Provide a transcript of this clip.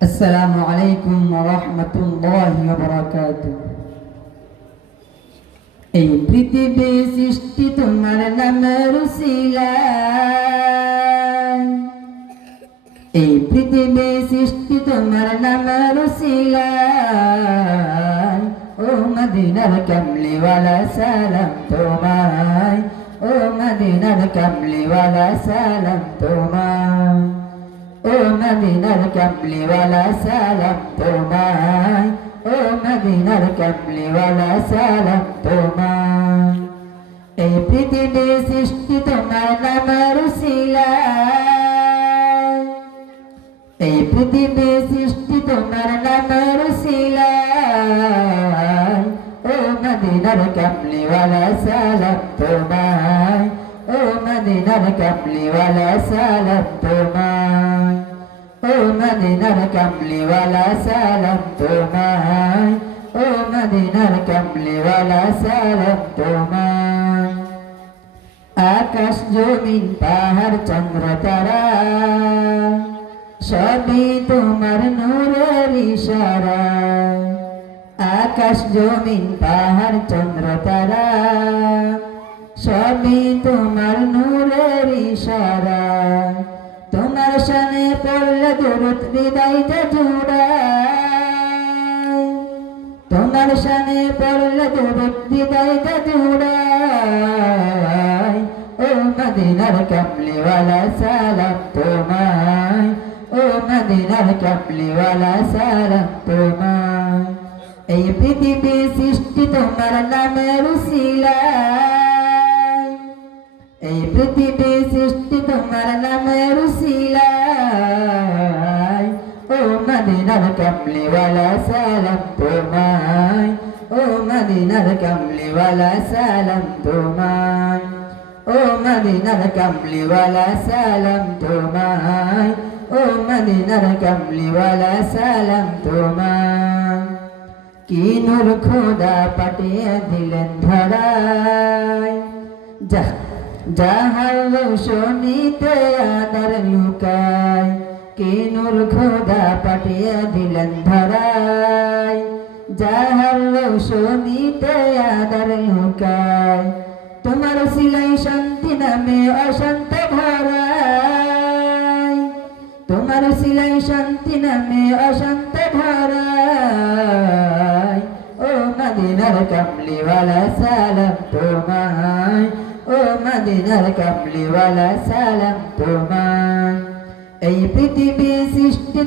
আসসালামু আলাইকুম ওয়া রাহমাতুল্লাহি ওয়া বারাকাতুহু। এই পৃথিবী সৃষ্টি তোমার নামের উসিলায়, এই পৃথিবী সৃষ্টি তোমার নামের উসিলায়। ও মদিনার কামলিওয়ালা সালাম তোমায়, ও মদিনার কামলিওয়ালা সালাম তোমায়, ও মদিনার কামলিওয়ালা সালাম তোমায়, ও মদিনার কামলিওয়ালা সালাম তোমায়। এই পৃথিবী সৃষ্টি তোমার নামের উসিলায়, এই পৃথিবী সৃষ্টি তোমার নামের উসিলায়। ও মদিনার কামলিওয়ালা সালাম তোমায়, ও মদিনার কামলিওয়ালা সালাম তোমায়, ও মদিনার কামলিওয়ালা সালাম তোমায়, ও মদিনার কামলিওয়ালা সালাম তোমায়। আকাশ জমিন পাহাড় চন্দ্র তারা সবই তোমার নূরের ইশারা। আকাশ জমিন পাহাড় চন্দ্র তারা সবই তোমার নূরের ইশারা। তোমার শানে পড়লে দুরূদ হৃদয়টা জুড়ায়, তোমার শানে পড়লে দুরূদ হৃদয়টা জুড়ায়। ও মদিনার কামলিওয়ালা সালাম তোমায়, ও মদিনার কামলিওয়ালা সালাম তোমায়। এই পৃথিবী সৃষ্টি তোমার নামের উসিলায়, এই পৃথিবী সৃষ্টি তোমার নামের উসিলায়। ও মদিনার কামলিওয়ালা সালাম তোমায়, ও মদিনার কামলিওয়ালা সালাম তোমায়, ও মদিনার কামলিওয়ালা সালাম তোমায়, ও মদিনার কামলিওয়ালা সালাম তোমায়। কি নূর খোদা পাঠিয়ে দিলেন ধরায়, যাহার রৌশনীতে আধার লুকায়। কি নূর খোদা পাঠিয়ে দিলেন ধরায়, যাহার রৌশনীতে আধার লুকায়। তোমার সিলাই শান্তি নামে অশান্ত ভরায়, তোমার সিলাই শান্তি নামে অশান্ত ভরায়। ও মদিনার কামলিওয়ালা সালাম তোমায়, ও মদিনার কামলিওয়ালা সালাম তোমায়। এই পৃথিবী সৃষ্টি